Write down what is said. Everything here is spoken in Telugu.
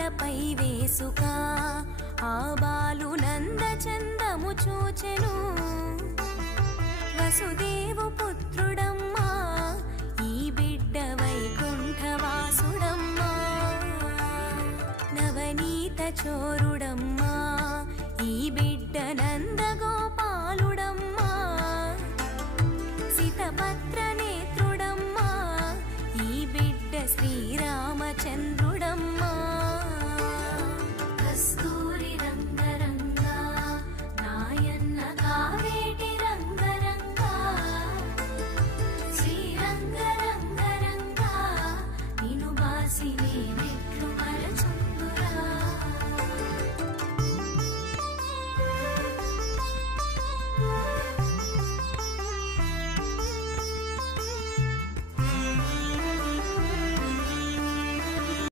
తలపై వేసుక ఆ బాలు నందచందము చూచెను వసుదేవు పుత్రుడమ్మా ఈ బిడ్డ వైకుంఠవాసుడమ్మా నవనీత చోరుడమ్మా